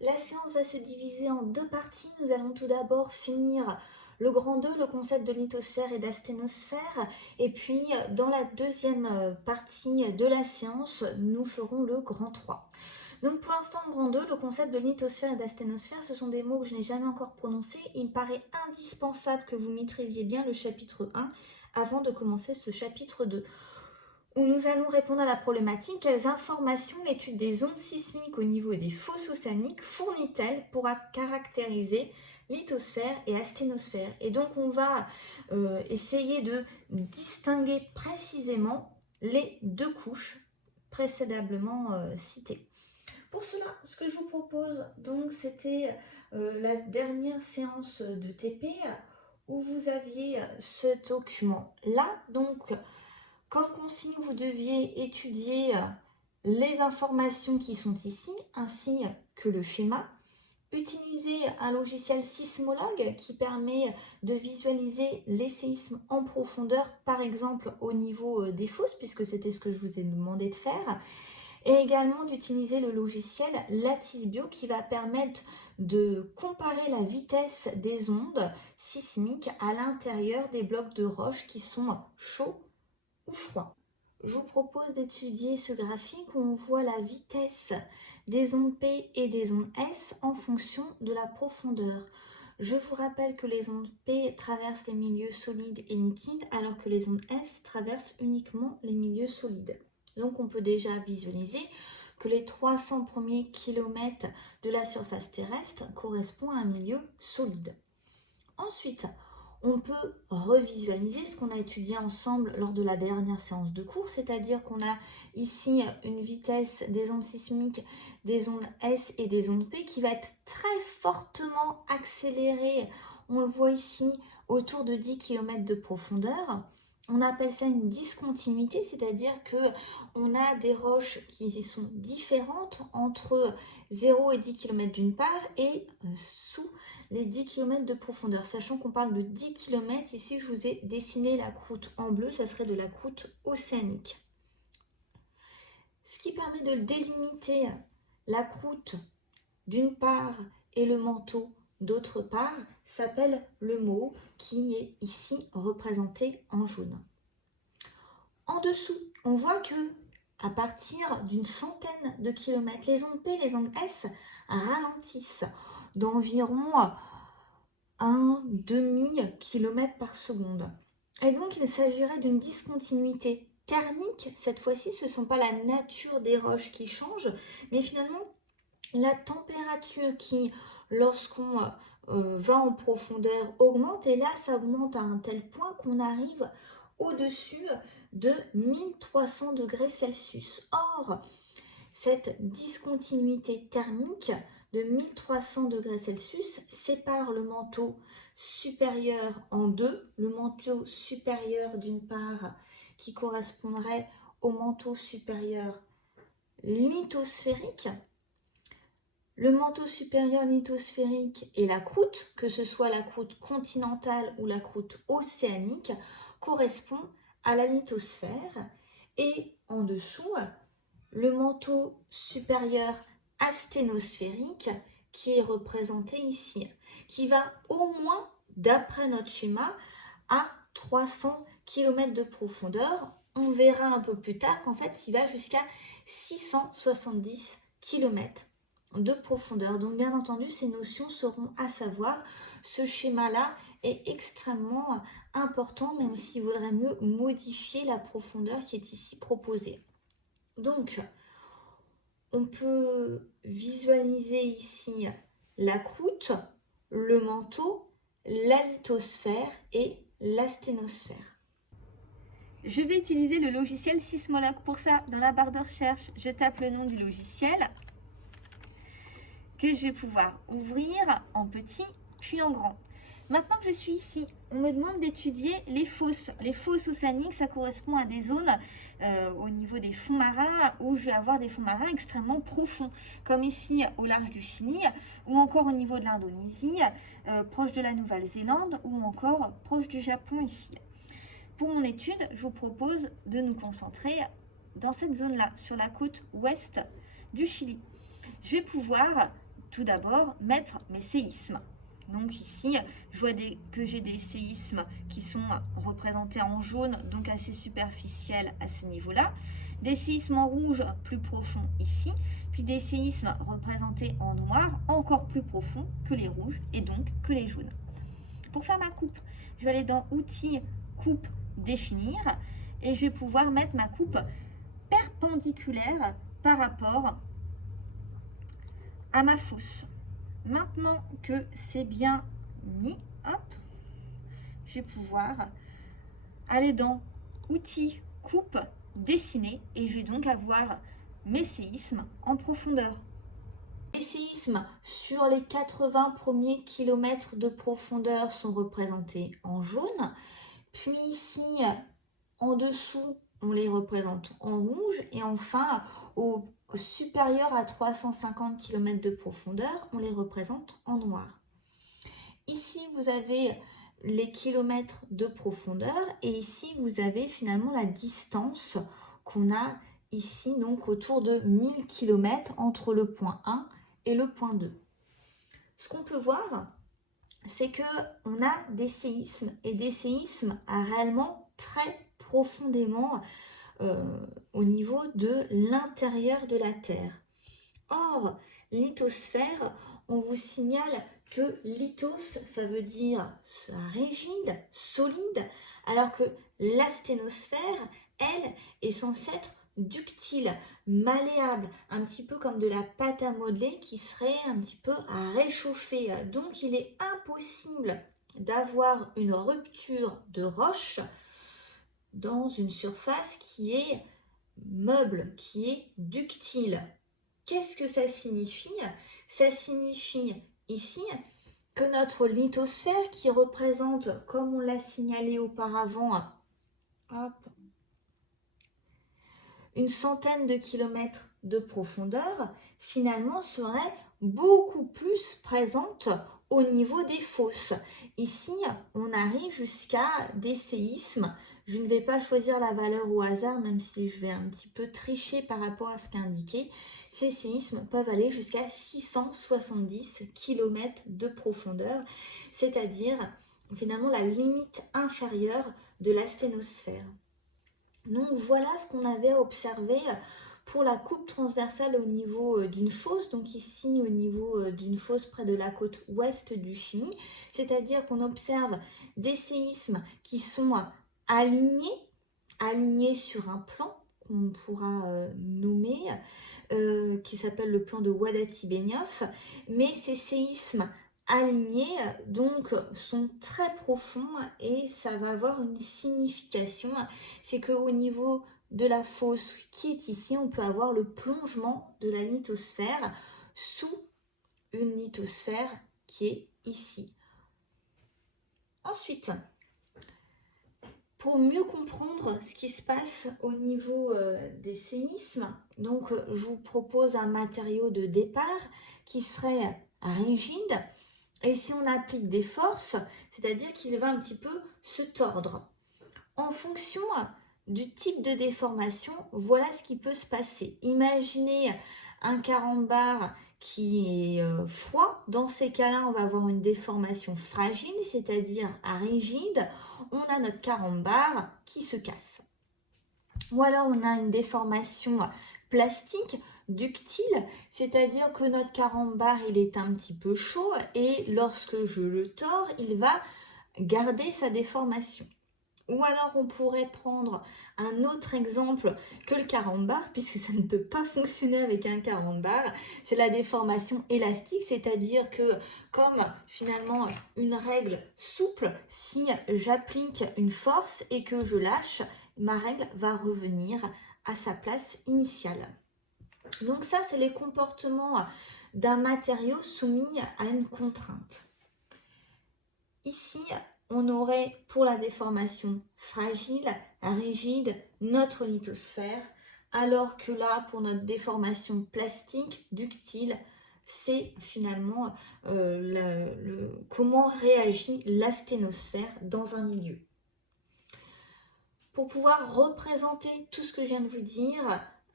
La séance va se diviser en deux parties. Nous allons tout d'abord finir le grand 2, le concept de lithosphère et d'asténosphère. Et puis, dans la deuxième partie de la séance, nous ferons le grand 3. Donc pour l'instant, le grand 2, le concept de lithosphère et d'asténosphère, ce sont des mots que je n'ai jamais encore prononcés. Il me paraît indispensable que vous maîtrisiez bien le chapitre 1 avant de commencer ce chapitre 2, où nous allons répondre à la problématique: quelles informations l'étude des ondes sismiques au niveau des fosses océaniques fournit-elle pour caractériser lithosphère et asténosphère? Et donc on va essayer de distinguer précisément les deux couches précédemment citées. Pour cela, ce que je vous propose, donc, c'était la dernière séance de TP où vous aviez ce document-là. Donc, comme consigne, vous deviez étudier les informations qui sont ici, ainsi que le schéma. Utiliser un logiciel sismologue qui permet de visualiser les séismes en profondeur, par exemple au niveau des fosses, puisque c'était ce que je vous ai demandé de faire. Et également d'utiliser le logiciel Lattice-Bio qui va permettre de comparer la vitesse des ondes sismiques à l'intérieur des blocs de roche qui sont chauds ou froids. Je vous propose d'étudier ce graphique où on voit la vitesse des ondes P et des ondes S en fonction de la profondeur. Je vous rappelle que les ondes P traversent les milieux solides et liquides alors que les ondes S traversent uniquement les milieux solides. Donc on peut déjà visualiser que les 300 premiers kilomètres de la surface terrestre correspondent à un milieu solide. Ensuite, on peut revisualiser ce qu'on a étudié ensemble lors de la dernière séance de cours, c'est-à-dire qu'on a ici une vitesse des ondes sismiques, des ondes S et des ondes P qui va être très fortement accélérée. On le voit ici autour de 10 km de profondeur. On appelle ça une discontinuité, c'est-à-dire qu'on a des roches qui sont différentes entre 0 et 10 km d'une part et sous les 10 km de profondeur. Sachant qu'on parle de 10 km, ici je vous ai dessiné la croûte en bleu, ça serait de la croûte océanique. Ce qui permet de délimiter la croûte d'une part et le manteau d'autre part s'appelle le mot qui est ici représenté en jaune. En dessous, on voit que à partir d'une centaine de kilomètres, les ondes P et les ondes S ralentissent d'environ un demi-kilomètre par seconde. Et donc, il s'agirait d'une discontinuité thermique. Cette fois-ci, ce ne sont pas la nature des roches qui change, mais finalement la température qui, lorsqu'on va en profondeur, augmente. Et là, ça augmente à un tel point qu'on arrive au-dessus de 1300 degrés Celsius. Or, cette discontinuité thermique de 1300 degrés Celsius sépare le manteau supérieur en deux. Le manteau supérieur d'une part qui correspondrait au manteau supérieur lithosphérique. Le manteau supérieur lithosphérique et la croûte, que ce soit la croûte continentale ou la croûte océanique, correspond à la lithosphère. Et en dessous, le manteau supérieur asténosphérique qui est représenté ici, qui va au moins, d'après notre schéma, à 300 km de profondeur. On verra un peu plus tard qu'en fait, il va jusqu'à 670 km de profondeur. Donc bien entendu, ces notions seront à savoir. Ce schéma-là est extrêmement important, même s'il vaudrait mieux modifier la profondeur qui est ici proposée. Donc, on peut visualiser ici la croûte, le manteau, la lithosphère et l'asténosphère. Je vais utiliser le logiciel Sismologue. Pour ça, dans la barre de recherche, je tape le nom du logiciel que je vais pouvoir ouvrir en petit puis en grand. Maintenant que je suis ici, on me demande d'étudier les fosses. Les fosses océaniques, ça correspond à des zones au niveau des fonds marins où je vais avoir des fonds marins extrêmement profonds, comme ici au large du Chili, ou encore au niveau de l'Indonésie, proche de la Nouvelle-Zélande, ou encore proche du Japon ici. Pour mon étude, je vous propose de nous concentrer dans cette zone-là, sur la côte ouest du Chili. Je vais pouvoir tout d'abord mettre mes séismes. Donc ici, je vois que j'ai des séismes qui sont représentés en jaune, donc assez superficiels à ce niveau-là. Des séismes en rouge plus profonds ici, puis des séismes représentés en noir encore plus profonds que les rouges et donc que les jaunes. Pour faire ma coupe, je vais aller dans Outils, Coupe, Définir et je vais pouvoir mettre ma coupe perpendiculaire par rapport à ma fosse. Maintenant que c'est bien mis, hop, je vais pouvoir aller dans Outils, Coupe, Dessiner et je vais donc avoir mes séismes en profondeur. Les séismes sur les 80 premiers kilomètres de profondeur sont représentés en jaune, puis ici en dessous on les représente en rouge et enfin au supérieur à 350 km de profondeur on les représente en noir. Ici vous avez les kilomètres de profondeur et ici vous avez finalement la distance qu'on a ici donc autour de 1000 km entre le point 1 et le point 2. Ce qu'on peut voir, c'est qu'on a des séismes et des séismes réellement très profondément au niveau de l'intérieur de la Terre. Or, lithosphère, on vous signale que lithos, ça veut dire rigide, solide, alors que l'asténosphère, elle, est censée être ductile, malléable, un petit peu comme de la pâte à modeler qui serait un petit peu à réchauffer. Donc, il est impossible d'avoir une rupture de roche dans une surface qui est meuble, qui est ductile. Qu'est-ce que ça signifie? Ça signifie ici que notre lithosphère qui représente, comme on l'a signalé auparavant, une centaine de kilomètres de profondeur, finalement serait beaucoup plus présente au niveau des fosses. Ici, on arrive jusqu'à des séismes. Je ne vais pas choisir la valeur au hasard, même si je vais un petit peu tricher par rapport à ce qu'a indiqué. Ces séismes peuvent aller jusqu'à 670 km de profondeur, c'est-à-dire finalement la limite inférieure de l'asténosphère. Donc voilà ce qu'on avait observé pour la coupe transversale au niveau d'une fosse, donc ici au niveau d'une fosse près de la côte ouest du Chili, c'est-à-dire qu'on observe des séismes qui sont alignés sur un plan qu'on pourra nommer, qui s'appelle le plan de Wadati-Benioff, mais ces séismes alignés donc sont très profonds et ça va avoir une signification, c'est qu'au niveau de la fosse qui est ici, on peut avoir le plongement de la lithosphère sous une lithosphère qui est ici. Ensuite, pour mieux comprendre ce qui se passe au niveau des séismes, donc je vous propose un matériau de départ qui serait rigide. Et si on applique des forces, c'est-à-dire qu'il va un petit peu se tordre. En fonction du type de déformation, voilà ce qui peut se passer. Imaginez un carambar qui est froid. Dans ces cas-là, on va avoir une déformation fragile, c'est-à-dire rigide. On a notre carambar qui se casse. Ou alors, on a une déformation plastique, ductile, c'est-à-dire que notre carambar il est un petit peu chaud et lorsque je le tords, il va garder sa déformation. Ou alors on pourrait prendre un autre exemple que le carambar, puisque ça ne peut pas fonctionner avec un carambar, c'est la déformation élastique, c'est-à-dire que comme finalement une règle souple, si j'applique une force et que je lâche, ma règle va revenir à sa place initiale. Donc ça, c'est les comportements d'un matériau soumis à une contrainte. Ici, on aurait pour la déformation fragile, rigide, notre lithosphère, alors que là, pour notre déformation plastique, ductile, c'est finalement comment réagit l'asténosphère dans un milieu. Pour pouvoir représenter tout ce que je viens de vous dire,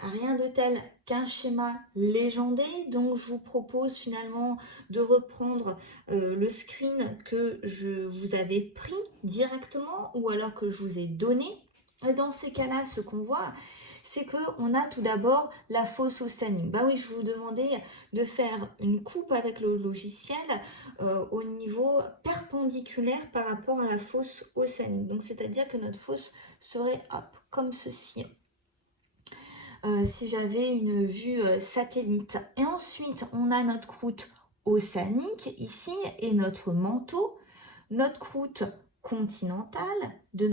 rien de tel qu'un schéma légendé, donc je vous propose finalement de reprendre le screen que je vous avais pris directement ou alors que je vous ai donné. Et dans ces cas-là, ce qu'on voit, c'est qu'on a tout d'abord la fosse océanique. Bah oui, je vous demandais de faire une coupe avec le logiciel au niveau perpendiculaire par rapport à la fosse océanique. Donc c'est-à-dire que notre fosse serait hop, comme ceci. Si j'avais une vue satellite. Et ensuite, on a notre croûte océanique ici et notre manteau, notre croûte continentale de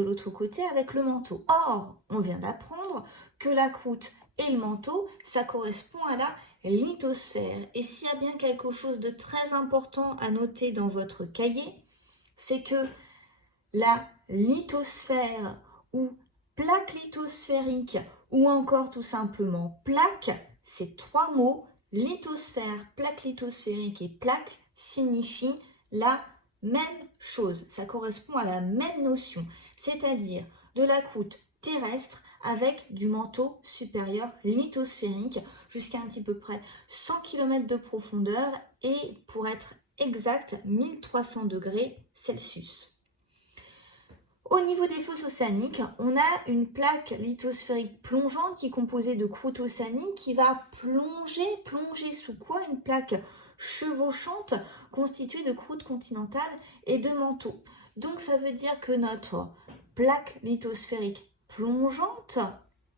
l'autre côté avec le manteau. Or, on vient d'apprendre que la croûte et le manteau, ça correspond à la lithosphère. Et s'il y a bien quelque chose de très important à noter dans votre cahier, c'est que la lithosphère ou plaque lithosphérique ou encore tout simplement plaque, ces trois mots, lithosphère, plaque lithosphérique et plaque, signifient la même chose. Ça correspond à la même notion, c'est-à-dire de la croûte terrestre avec du manteau supérieur lithosphérique jusqu'à un petit peu près 100 km de profondeur et pour être exact 1300 degrés Celsius. Au niveau des fosses océaniques, on a une plaque lithosphérique plongeante qui est composée de croûte océanique qui va plonger sous quoi? Une plaque chevauchante constituée de croûte continentale et de manteau. Donc ça veut dire que notre plaque lithosphérique plongeante,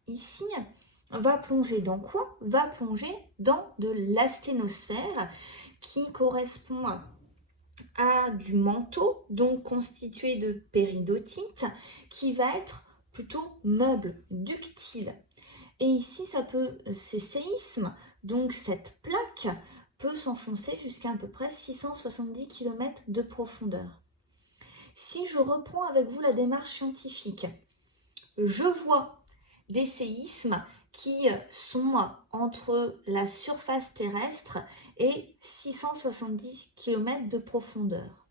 ici, va plonger dans quoi? Va plonger dans de l'asténosphère qui correspond à du manteau, donc constitué de péridotite, qui va être plutôt meuble, ductile. Et ici, ces séismes, donc cette plaque, peut s'enfoncer jusqu'à à peu près 670 km de profondeur. Si je reprends avec vous la démarche scientifique, je vois des séismes qui sont entre la surface terrestre et 670 km de profondeur.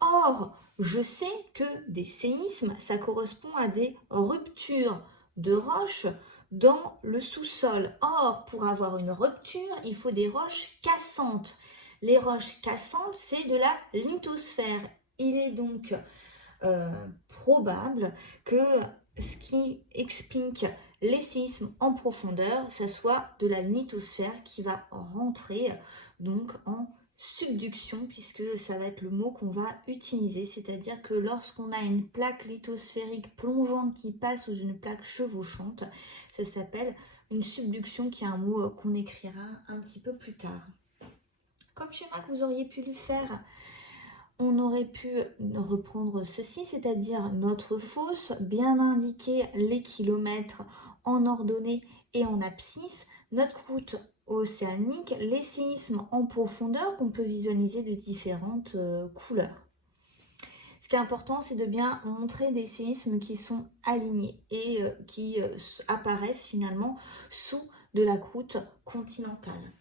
Or, je sais que des séismes, ça correspond à des ruptures de roches dans le sous-sol. Or, pour avoir une rupture, il faut des roches cassantes. Les roches cassantes, c'est de la lithosphère. Il est donc probable que ce qui explique les séismes en profondeur, ça soit de la lithosphère qui va rentrer donc en subduction, puisque ça va être le mot qu'on va utiliser, c'est-à-dire que lorsqu'on a une plaque lithosphérique plongeante qui passe sous une plaque chevauchante, ça s'appelle une subduction, qui est un mot qu'on écrira un petit peu plus tard. Comme schéma que vous auriez pu le faire, on aurait pu reprendre ceci, c'est-à-dire notre fosse, bien indiquer les kilomètres en ordonnée et en abscisse, notre croûte océanique, les séismes en profondeur qu'on peut visualiser de différentes couleurs. Ce qui est important, c'est de bien montrer des séismes qui sont alignés et qui apparaissent finalement sous de la croûte continentale.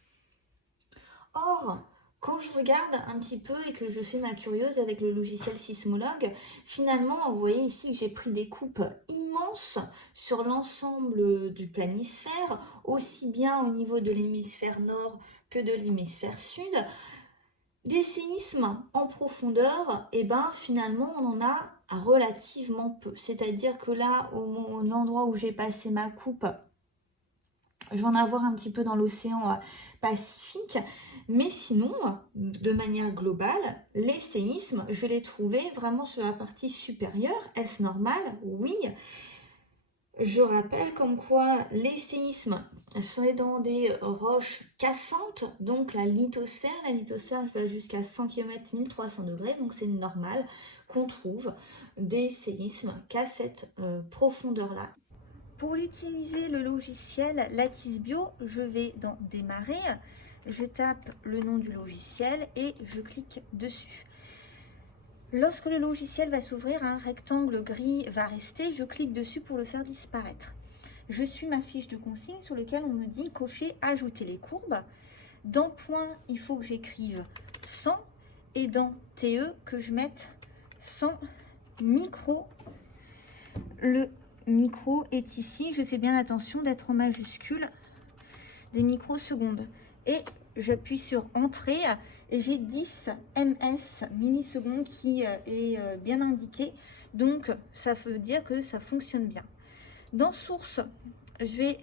Or, quand je regarde un petit peu et que je fais ma curieuse avec le logiciel sismologue, finalement, vous voyez ici que j'ai pris des coupes immenses sur l'ensemble du planisphère, aussi bien au niveau de l'hémisphère nord que de l'hémisphère sud. Des séismes en profondeur, et ben finalement, on en a relativement peu. C'est-à-dire que là, au endroit où j'ai passé ma coupe, je vais en avoir un petit peu dans l'océan Pacifique, mais sinon, de manière globale, les séismes, je les trouvais vraiment sur la partie supérieure. Est-ce normal? Oui. Je rappelle comme quoi les séismes sont dans des roches cassantes, donc la lithosphère je vais jusqu'à 100 km, 1300 degrés, donc c'est normal qu'on trouve des séismes qu'à cette profondeur-là. Pour utiliser le logiciel Lattice Bio, je vais dans Démarrer, je tape le nom du logiciel et je clique dessus. Lorsque le logiciel va s'ouvrir, un rectangle gris va rester, je clique dessus pour le faire disparaître. Je suis ma fiche de consigne sur laquelle on me dit cocher ajouter les courbes. Dans point, il faut que j'écrive 100 et dans TE que je mette 100 micro. Le micro est ici. Je fais bien attention d'être en majuscule des microsecondes. Et j'appuie sur Entrée et j'ai 10 ms millisecondes qui est bien indiqué. Donc, ça veut dire que ça fonctionne bien. Dans Source, je vais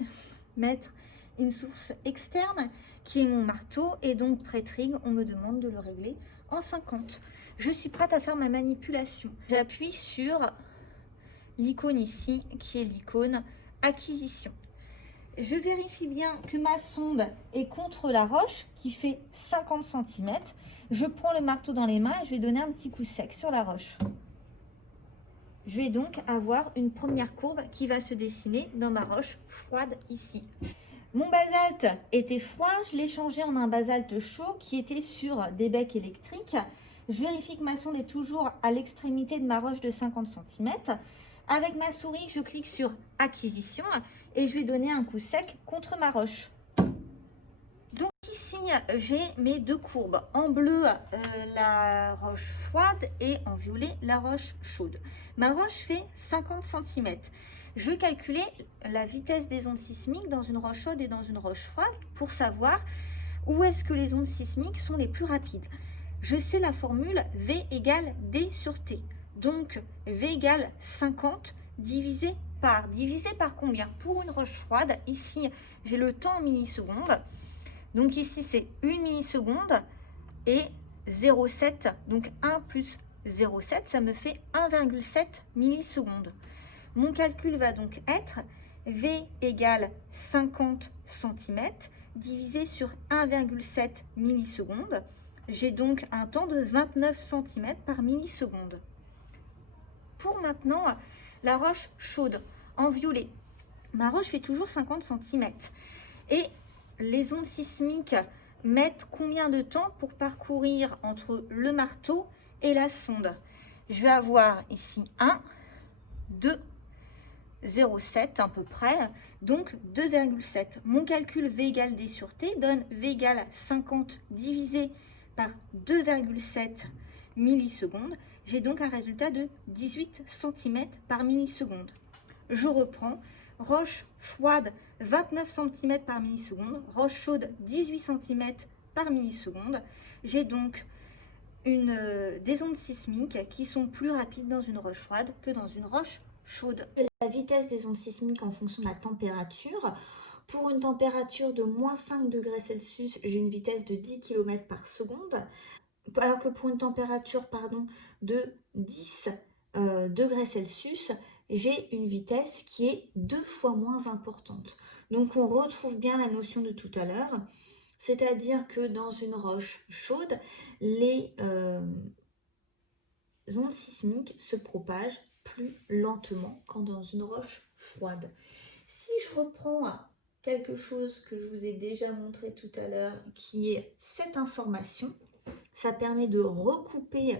mettre une source externe qui est mon marteau et donc pré-trig, on me demande de le régler en 50. Je suis prête à faire ma manipulation. J'appuie sur l'icône ici qui est l'icône acquisition. Je vérifie bien que ma sonde est contre la roche qui fait 50 cm. Je prends le marteau dans les mains et je vais donner un petit coup sec sur la roche. Je vais donc avoir une première courbe qui va se dessiner dans ma roche froide ici. Mon basalte était froid, je l'ai changé en un basalte chaud qui était sur des becs électriques. Je vérifie que ma sonde est toujours à l'extrémité de ma roche de 50 cm. Avec ma souris, je clique sur acquisition et je vais donner un coup sec contre ma roche. Donc ici, j'ai mes deux courbes. En bleu, la roche froide et en violet, la roche chaude. Ma roche fait 50 cm. Je vais calculer la vitesse des ondes sismiques dans une roche chaude et dans une roche froide pour savoir où est-ce que les ondes sismiques sont les plus rapides. Je sais la formule V égale D sur T. Donc V égale 50 divisé par. Divisé par combien? Pour une roche froide, ici j'ai le temps en millisecondes. Donc ici c'est 1 milliseconde et 0,7. Donc 1 plus 0,7, ça me fait 1,7 millisecondes. Mon calcul va donc être V égale 50 cm divisé sur 1,7 millisecondes. J'ai donc un temps de 29 cm par milliseconde. Pour maintenant, la roche chaude en violet. Ma roche fait toujours 50 cm. Et les ondes sismiques mettent combien de temps pour parcourir entre le marteau et la sonde? Je vais avoir ici 1, 2, 0,7 à peu près, donc 2,7. Mon calcul V égale D sur T donne V égale 50 divisé par 2,7 millisecondes. J'ai donc un résultat de 18 cm par milliseconde. Je reprends. Roche froide 29 cm par milliseconde, roche chaude 18 cm par milliseconde. J'ai donc des ondes sismiques qui sont plus rapides dans une roche froide que dans une roche chaude. La vitesse des ondes sismiques en fonction de la température. Pour une température de moins 5 degrés Celsius, j'ai une vitesse de 10 km par seconde, alors que pour une température de 10 degrés Celsius, j'ai une vitesse qui est 2 fois moins importante. Donc on retrouve bien la notion de tout à l'heure, c'est-à-dire que dans une roche chaude, les ondes sismiques se propagent plus lentement qu'en dans une roche froide. Si je reprends quelque chose que je vous ai déjà montré tout à l'heure, qui est cette information, ça permet de recouper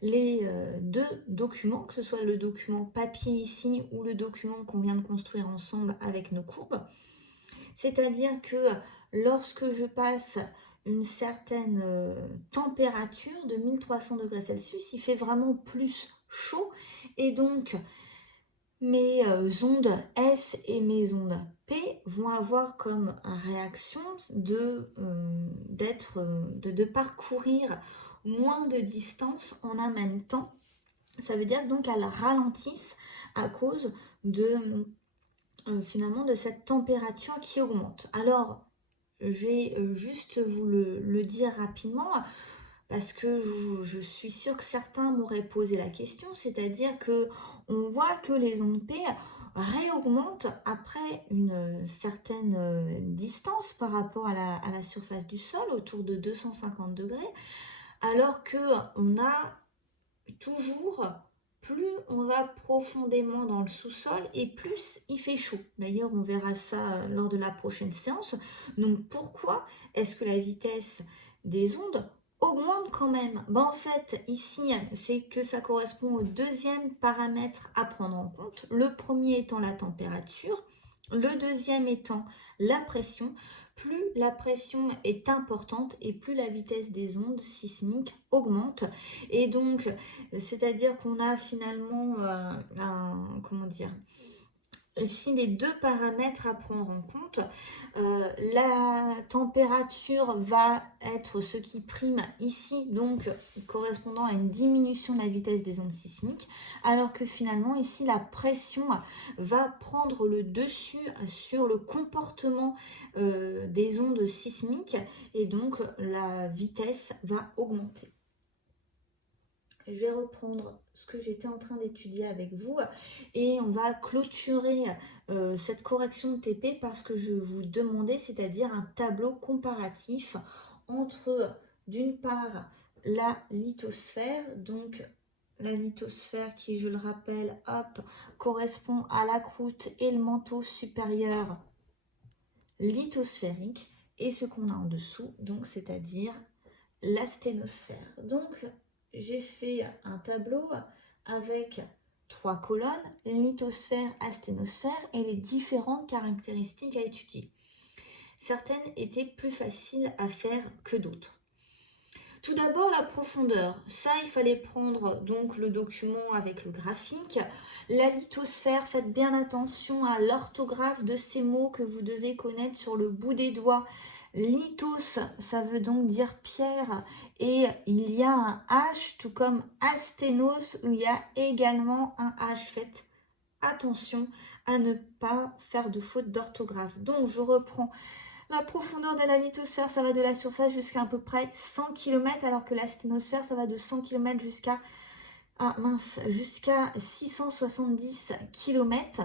les deux documents, que ce soit le document papier ici ou le document qu'on vient de construire ensemble avec nos courbes. C'est-à-dire que lorsque je passe une certaine température de 1300 degrés Celsius, il fait vraiment plus chaud et donc mes ondes S et mes ondes P vont avoir comme réaction de parcourir moins de distance en un même temps. Ça veut dire donc qu'elles ralentissent à cause de finalement de cette température qui augmente. Alors, je vais juste vous le dire rapidement parce que je suis sûre que certains m'auraient posé la question, c'est-à-dire que on voit que les ondes P réaugmentent après une certaine distance par rapport à la surface du sol, autour de 250 degrés, alors qu'on a toujours, plus on va profondément dans le sous-sol et plus il fait chaud. D'ailleurs, on verra ça lors de la prochaine séance. Donc, pourquoi est-ce que la vitesse des ondes augmente quand même? En fait, ici, c'est que ça correspond au deuxième paramètre à prendre en compte. Le premier étant la température, le deuxième étant la pression. Plus la pression est importante et plus la vitesse des ondes sismiques augmente. Et donc, c'est-à-dire qu'on a finalement ici les deux paramètres à prendre en compte. La température va être ce qui prime ici, donc correspondant à une diminution de la vitesse des ondes sismiques, alors que finalement ici la pression va prendre le dessus sur le comportement des ondes sismiques et donc la vitesse va augmenter. Je vais reprendre ce que j'étais en train d'étudier avec vous et on va clôturer cette correction de TP parce que je vous demandais, c'est-à-dire un tableau comparatif entre d'une part la lithosphère, donc la lithosphère qui, je le rappelle, hop, correspond à la croûte et le manteau supérieur lithosphérique, et ce qu'on a en dessous, donc c'est-à-dire la sténosphère. Donc j'ai fait un tableau avec 3 colonnes, lithosphère, asténosphère et les différentes caractéristiques à étudier. Certaines étaient plus faciles à faire que d'autres. Tout d'abord la profondeur, ça il fallait prendre donc le document avec le graphique. La lithosphère, faites bien attention à l'orthographe de ces mots que vous devez connaître sur le bout des doigts. Lithos, ça veut donc dire pierre et il y a un H, tout comme asténos où il y a également un H. Faites attention à ne pas faire de faute d'orthographe. Donc je reprends. La profondeur de la lithosphère, ça va de la surface jusqu'à peu près 100 km, alors que la sténosphère, ça va de 100 km jusqu'à 670 km.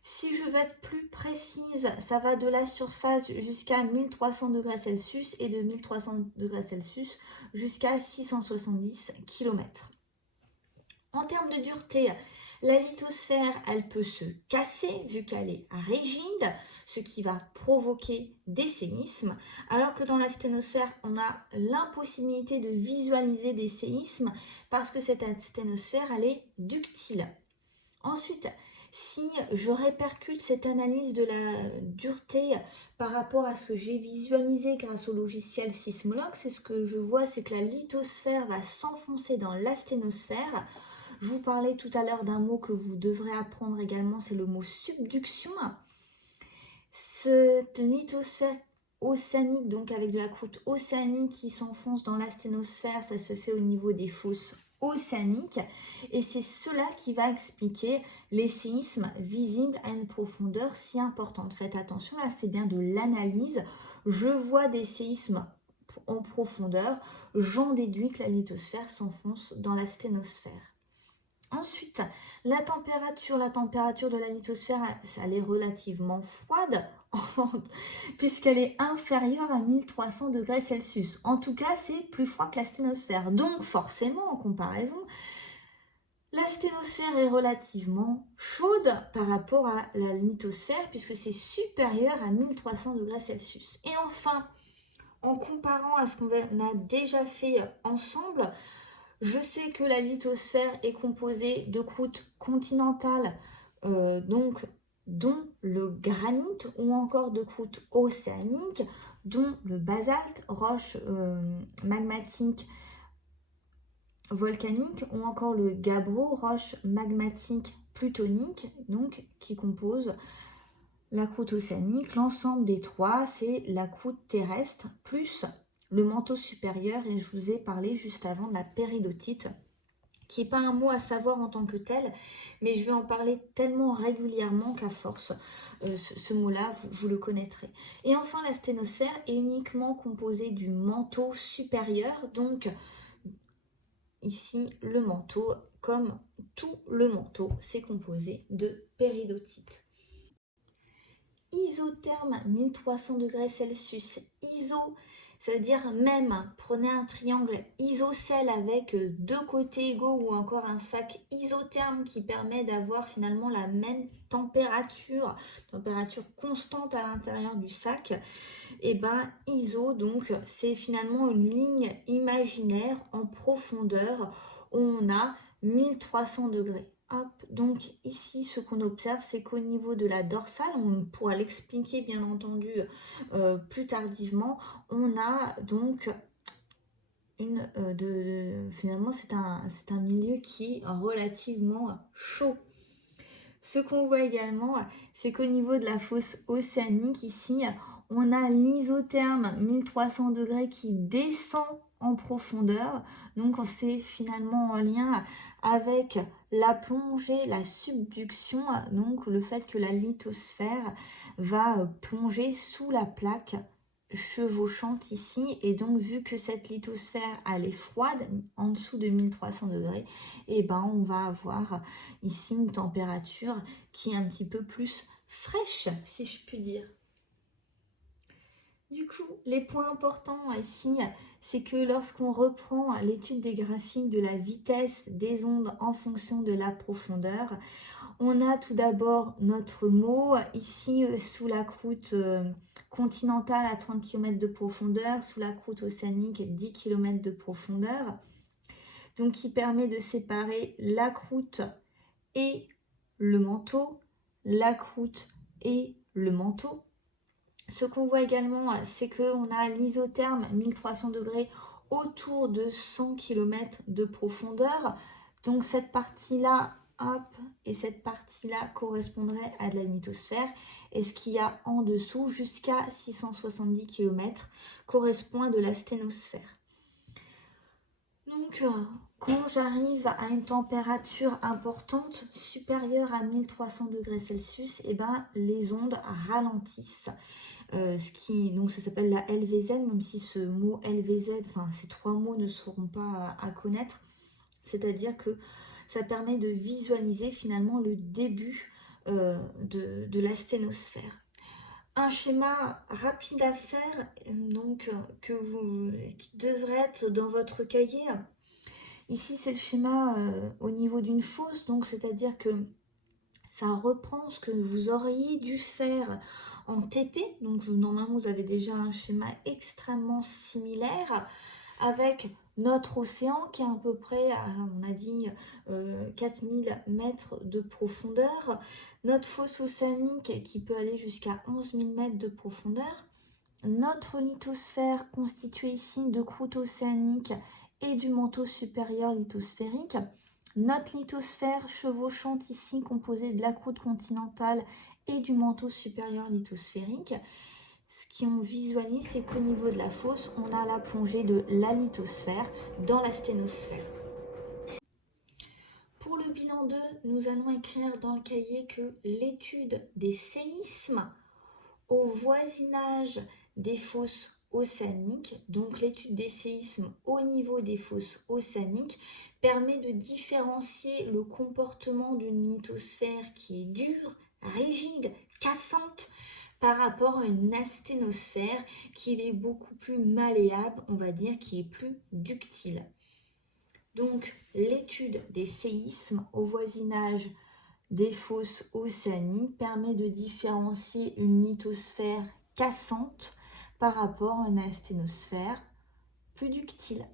Si je veux être plus précise, ça va de la surface jusqu'à 1300 degrés Celsius et de 1300 degrés Celsius jusqu'à 670 km. En termes de dureté, la lithosphère, elle peut se casser vu qu'elle est rigide, ce qui va provoquer des séismes, alors que dans la sténosphère, on a l'impossibilité de visualiser des séismes parce que cette sténosphère, elle est ductile. Ensuite, si je répercute cette analyse de la dureté par rapport à ce que j'ai visualisé grâce au logiciel Sismolog, c'est ce que je vois, c'est que la lithosphère va s'enfoncer dans la sténosphère. Je vous parlais tout à l'heure d'un mot que vous devrez apprendre également, c'est le mot subduction. Cette lithosphère océanique, donc avec de la croûte océanique qui s'enfonce dans la sténosphère, ça se fait au niveau des fosses océaniques. Et c'est cela qui va expliquer les séismes visibles à une profondeur si importante. Faites attention, là c'est bien de l'analyse. Je vois des séismes en profondeur, j'en déduis que la lithosphère s'enfonce dans la sténosphère. Ensuite, la température de la lithosphère, elle est relativement froide puisqu'elle est inférieure à 1300 degrés Celsius. En tout cas, c'est plus froid que la sténosphère. Donc, forcément, en comparaison, la sténosphère est relativement chaude par rapport à la lithosphère puisque c'est supérieur à 1300 degrés Celsius. Et enfin, en comparant à ce qu'on a déjà fait ensemble, je sais que la lithosphère est composée de croûtes continentales, donc dont le granit, ou encore de croûtes océaniques, dont le basalte, roche magmatique volcanique, ou encore le gabbro, roche magmatique plutonique, donc qui compose la croûte océanique. L'ensemble des trois, c'est la croûte terrestre, plus le manteau supérieur, et je vous ai parlé juste avant de la péridotite, qui n'est pas un mot à savoir en tant que tel, mais je vais en parler tellement régulièrement qu'à force, ce mot-là, vous le connaîtrez. Et enfin, la sténosphère est uniquement composée du manteau supérieur, donc ici, le manteau, comme tout le manteau, c'est composé de péridotite. Isotherme 1300 degrés Celsius, iso, ça veut dire même, prenez un triangle isocèle avec deux côtés égaux ou encore un sac isotherme qui permet d'avoir finalement la même température constante à l'intérieur du sac. Et ben iso, donc c'est finalement une ligne imaginaire en profondeur où on a 1300 degrés. Hop, donc ici, ce qu'on observe, c'est qu'au niveau de la dorsale, on pourra l'expliquer bien entendu plus tardivement, on a donc finalement, c'est un milieu qui est relativement chaud. Ce qu'on voit également, c'est qu'au niveau de la fosse océanique, ici, on a l'isotherme 1300 degrés qui descend en profondeur. Donc, c'est finalement en lien avec la plongée, la subduction, donc le fait que la lithosphère va plonger sous la plaque chevauchante ici. Et donc, vu que cette lithosphère, elle est froide, en dessous de 1300 degrés, et ben, on va avoir ici une température qui est un petit peu plus fraîche, si je puis dire. Du coup, les points importants ici, c'est que lorsqu'on reprend l'étude des graphiques de la vitesse des ondes en fonction de la profondeur, on a tout d'abord notre mot ici sous la croûte continentale à 30 km de profondeur, sous la croûte océanique 10 km de profondeur, donc qui permet de séparer la croûte et le manteau, la croûte et le manteau. Ce qu'on voit également, c'est qu'on a l'isotherme 1300 degrés autour de 100 km de profondeur. Donc cette partie-là, hop, et cette partie-là correspondrait à de la lithosphère. Et ce qu'il y a en dessous, jusqu'à 670 km, correspond à de la sténosphère. Donc, quand j'arrive à une température importante, supérieure à 1300 degrés Celsius, et ben, les ondes ralentissent. Donc ça s'appelle la LVZ, même si ce mot LVZ, enfin ces trois mots ne seront pas à connaître. C'est-à-dire que ça permet de visualiser finalement le début de la sténosphère. Un schéma rapide à faire, donc qui devrait être dans votre cahier. Ici, c'est le schéma au niveau d'une fosse, donc c'est-à-dire que ça reprend ce que vous auriez dû faire en TP. Donc normalement, vous avez déjà un schéma extrêmement similaire avec notre océan qui est à peu près, on a dit, 4000 mètres de profondeur. Notre fosse océanique qui peut aller jusqu'à 11 000 mètres de profondeur. Notre lithosphère constituée ici de croûte océanique et du manteau supérieur lithosphérique. Notre lithosphère chevauchante ici composée de la croûte continentale et du manteau supérieur lithosphérique. Ce qu'on visualise, c'est qu'au niveau de la fosse, on a la plongée de la lithosphère dans la sténosphère. Pour le bilan 2, nous allons écrire dans le cahier que l'étude des séismes au voisinage des fosses océaniques, donc l'étude des séismes au niveau des fosses océaniques, permet de différencier le comportement d'une lithosphère qui est dure, rigide, cassante, par rapport à une asténosphère qui est beaucoup plus malléable, on va dire, qui est plus ductile. Donc, l'étude des séismes au voisinage des fosses océaniques permet de différencier une lithosphère cassante par rapport à une asténosphère plus ductile.